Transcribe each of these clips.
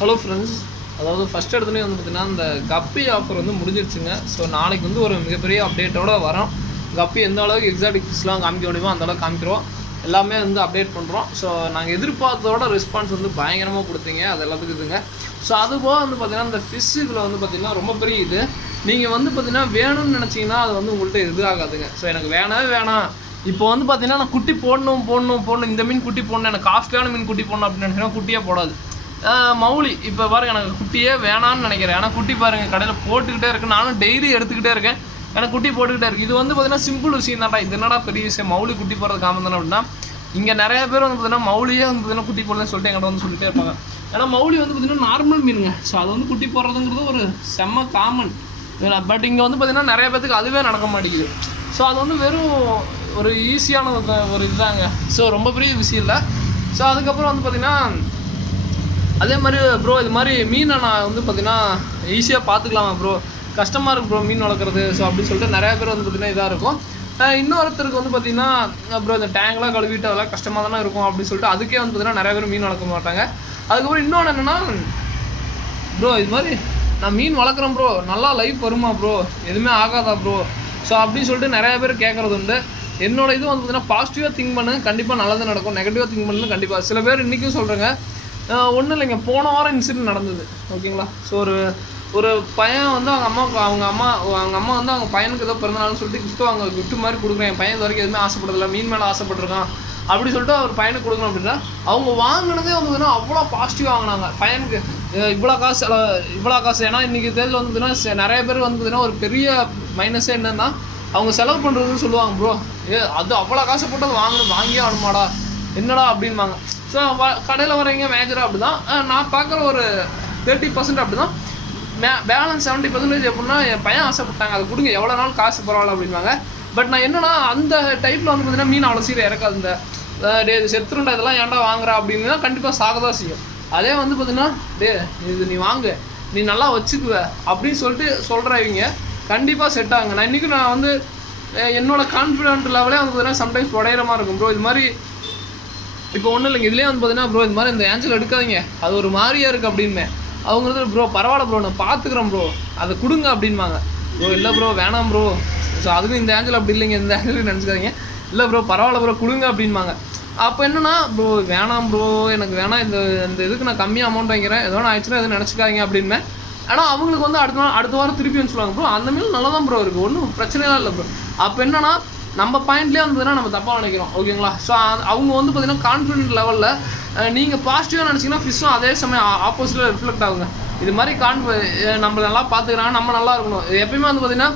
Hello friends, அதாவது first எடுத்துலேயே வந்து பார்த்திங்கன்னா இந்த கப்பி ஆஃபர் வந்து முடிஞ்சிருச்சுங்க. ஸோ நாளைக்கு வந்து ஒரு மிகப்பெரிய அப்டேட்டோடு வரோம். கப்பி எந்த அளவுக்கு எக்ஸாட்டிக் ஃபிஷ்லாம் காமிக்க முடியுமோ அந்த அளவுக்கு காமிக்கிறோம். எல்லாமே வந்து அப்டேட் பண்ணுறோம். ஸோ நாங்கள் எதிர்பார்த்ததோட ரெஸ்பான்ஸ் வந்து பயங்கரமாக கொடுத்தீங்க, அது எல்லாத்துக்கும் இதுங்க. ஸோ அதுபோக வந்து பார்த்திங்கன்னா இந்த ஃபிஷ் இதில் வந்து பார்த்திங்கன்னா ரொம்ப பெரிய இது. நீங்கள் வந்து பார்த்திங்கன்னா வேணும்னு நினச்சிங்கன்னா அது வந்து உங்கள்கிட்ட இது ஆகாதுங்க. ஸோ எனக்கு வேணாம் இப்போ வந்து பார்த்திங்கன்னா நான் குட்டி போடணும் இந்த மீன் குட்டி போடணும், எனக்கு காஸ்ட்லியான மீன் குட்டி போடணும் அப்படின்னு நினச்சிங்கன்னா குட்டியே போடாது. மௌலி இப்போ பாருங்கள், எனக்கு குட்டியே வேணான்னு நினைக்கிறேன். ஏன்னா குட்டி பாருங்கள் கடையில் போட்டுக்கிட்டே இருக்குது, நானும் டெய்லி எடுத்துக்கிட்டே இருக்கேன், எனக்கு குட்டி போட்டுக்கிட்டே இருக்குது. இது வந்து பார்த்திங்கன்னா சிம்பிள் விஷயம் தான்டா, இது என்னடா பெரிய விஷயம், மௌலி குட்டி போடுறது காமன் தானே அப்படின்னா. இங்கே நிறைய பேர் வந்து பார்த்திங்கன்னா மௌலியே வந்து பார்த்திங்கன்னா குட்டி போடலன்னு சொல்லிட்டு என்கிட்ட வந்து சொல்லிட்டே இருப்பாங்க. ஏன்னா மௌலி வந்து பார்த்திங்கன்னா நார்மல் மீனுங்க. ஸோ அது வந்து குட்டி போடுறதுங்கிறது ஒரு செம்ம காமன். பட் இங்கே வந்து பார்த்திங்கன்னா நிறைய பேத்துக்கு அதுவே நடக்க மாட்டேங்குது. ஸோ அது வந்து வெறும் ஒரு ஈஸியான ஒரு இதுதாங்க. ஸோ ரொம்ப பெரிய விஷயம் இல்லை. ஸோ அதுக்கப்புறம் வந்து பார்த்திங்கன்னா அதே மாதிரி ப்ரோ இது மாதிரி மீனை நான் வந்து பார்த்திங்கன்னா ஈஸியாக பார்த்துக்கலாமா ப்ரோ, கஷ்டமாக இருக்குது ப்ரோ மீன் வளர்க்குறது. ஸோ அப்படின்னு சொல்லிட்டு நிறையா பேர் வந்து பார்த்திங்கன்னா இதாக இருக்கும். இன்னொருத்தருக்கு வந்து பார்த்திங்கன்னா ப்ரோ இந்த டேங்க்லாம் கழுவிட்டு அதெல்லாம் கஷ்டமாக தானே இருக்கும் அப்படின்னு சொல்லிட்டு அதுக்கே வந்து பார்த்திங்கன்னா நிறையா பேர் மீன் வளர்க்க மாட்டாங்க. அதுக்கப்புறம் இன்னொன்று என்னென்னா, ப்ரோ இது மாதிரி நான் மீன் வளர்க்குறேன் ப்ரோ, நல்லா லைஃப் வருமா ப்ரோ, எதுவுமே ஆகாதா ப்ரோ, ஸோ அப்படின்னு சொல்லிட்டு நிறையா பேர் கேட்குறது உண்டு. என்னோட இது வந்து பார்த்திங்கன்னா பாசிட்டிவாக திங்க் பண்ணுங்க, கண்டிப்பாக நல்லது நடக்கும். நெகட்டிவாக திங்க் பண்ணுங்க கண்டிப்பாக. சில பேர் இன்றைக்கும் சொல்கிறேங்க, ஒன்றும் இல்லைங்க, போன வாரம் இன்சிடென்ட் நடந்தது ஓகேங்களா. ஸோ ஒரு பையன் வந்து அவங்க அம்மா வந்து அவங்க பையனுக்கு ஏதோ பிறந்தநாள்னு சொல்லிட்டு கிஃப்ட் மாதிரி கொடுக்குறேன். என் பையன் இது வரைக்கும் எதுவுமே ஆசைப்படலை, மீன் மேலே ஆசைப்பட்டிருக்கான் அப்படி சொல்லிட்டு அவர் பையனுக்கு கொடுக்கணும் அப்படின்னா அவங்க வாங்கினதே வந்து பார்த்தீங்கன்னா அவ்வளோ பாசிட்டிவாக வாங்கினாங்க. பையனுக்கு இவ்வளோ காசு ஏன்னா இன்றைக்கி தேதியில் வந்து பார்த்தீங்கன்னா நிறைய பேர் வந்து பார்த்தீங்கன்னா ஒரு பெரிய மைனஸே என்னென்னா அவங்க செலவு பண்ணுறதுன்னு சொல்லுவாங்க. ப்ரோ அது அவ்வளோ காசு போட்டு அது வாங்கியே ஆகணுமாடா என்னடா அப்படின்பாங்க. ஸோ கடையில் வரீங்க மேஜராக அப்படி தான் நான் பார்க்குற ஒரு 30% அப்படி தான். பேலன்ஸ் 70% எப்படின்னா என் பையன் ஆசைப்பட்டாங்க அதை கொடுங்க, எவ்வளோ நாள் காசு பரவாயில்ல அப்படின்பாங்க. பட் நான் என்னன்னா அந்த டைப்பில் வந்து பார்த்தீங்கன்னா மீன் அவ்வளோ சீரை இறக்காது. இந்த இது செத்துருண்டா இதெல்லாம் ஏன்டா வாங்குறா அப்படின்னா கண்டிப்பாக சாக தான் செய்யும். அதே வந்து பார்த்தீங்கன்னா இது நீ வாங்கு, நீ நல்லா வச்சுக்குவ அப்படின்னு சொல்லிட்டு சொல்கிறவங்க கண்டிப்பாக செட் ஆகுங்க. நான் இன்றைக்கி நான் வந்து என்னோட கான்ஃபிடென்ட் லெவலே வந்து பார்த்தீங்கன்னா சம்டைம்ஸ் உடையிற மாதிரி இருக்கும். ப்ரோ இது மாதிரி இப்போ ஒன்றும் இல்லைங்க, இதுலேயே வந்து பார்த்தீங்கன்னா ப்ரோ இது மாதிரி இந்த ஏஞ்சல் எடுக்காதீங்க, அது ஒரு மாதிரியாக இருக்குது அப்படின்னு அவங்க வந்து ப்ரோ பரவாயில்ல ப்ரோ நான் பார்த்துக்குறேன் ப்ரோ அதை கொடுங்க அப்படின்பாங்க. ப்ரோ இல்லை ப்ரோ வேணாம் ப்ரோ, ஸோ அதுக்கும் இந்த ஏஞ்சல் அப்படி இல்லைங்க, இந்த ஏஞ்சலுக்கு நினச்சிக்காதீங்க, இல்லை ப்ரோ பரவாயில்ல ப்ரோ கொடுங்க அப்படின்பாங்க. அப்போ என்னன்னா ப்ரோ வேணாம் ப்ரோ எனக்கு வேணாம், இந்த இதுக்கு நான் கம்மியாக அமௌண்ட் வாங்கிறேன், ஏதோ நான் ஆயிடுச்சுன்னா எதுவும் நினச்சிக்காதீங்க அப்படின்பேன். ஆனால் அவங்களுக்கு வந்து அடுத்த வாரம் திருப்பி வந்து சொல்லுவாங்க ப்ரோ அந்த மீன் நல்லா தான் ப்ரோ இருக்குது, ஒன்றும் பிரச்சனைலாம் இல்லை ப்ரோ. அப்போ என்னன்னா நம்ம பாயிண்ட்லேயே வந்து நம்ம தப்பாக நினைக்கிறோம் ஓகேங்களா. ஸோ அவங்க வந்து பார்த்திங்கன்னா கான்ஃபிடென்ட் லெவலில் நீங்கள் பாசிட்டிவாக நினச்சிங்கன்னா ஃபிஷ்ஷும் அதே சமயம் ஆப்போசிட்டில் ரிஃப்ளெக்ட் ஆகுங்க. இது மாதிரி நம்மளை நல்லா பார்த்துக்கிறாங்க, நம்ம நல்லா இருக்கணும். எப்பயுமே வந்து பார்த்திங்கன்னா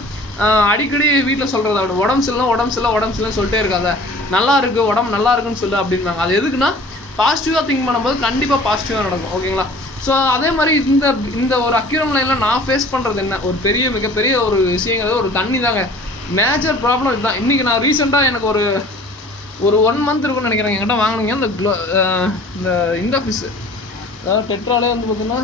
அடிக்கடி வீட்டில் சொல்கிறது அப்படி உடம்பு சரியில்லைன்னு சொல்லிட்டே இருக்காத, நல்லா இருக்குது உடம்பு நல்லா இருக்குன்னு சொல்லு அப்படின்பாங்க. அது எதுக்குன்னா பாசிட்டிவாக திங்க் பண்ணும்போது கண்டிப்பாக பாசிட்டிவாக நடக்கும் ஓகேங்களா. ஸோ அதே மாதிரி இந்த ஒரு அக்யூரம் லைனில் நான் ஃபேஸ் பண்ணுறது என்ன, ஒரு மிகப்பெரிய ஒரு விஷயங்கிறது ஒரு தண்ணி தாங்க. மேஜர் ப்ராப்ளம் இதுதான். இன்றைக்கி நான் ரீசெண்டாக எனக்கு ஒரு 1 மந்த் இருக்குன்னு நினைக்கிறேன் என்கிட்ட வாங்கினீங்க இந்த ஃபிஷ்ஷு, அதாவது டெட்ராலே வந்து பார்த்திங்கன்னா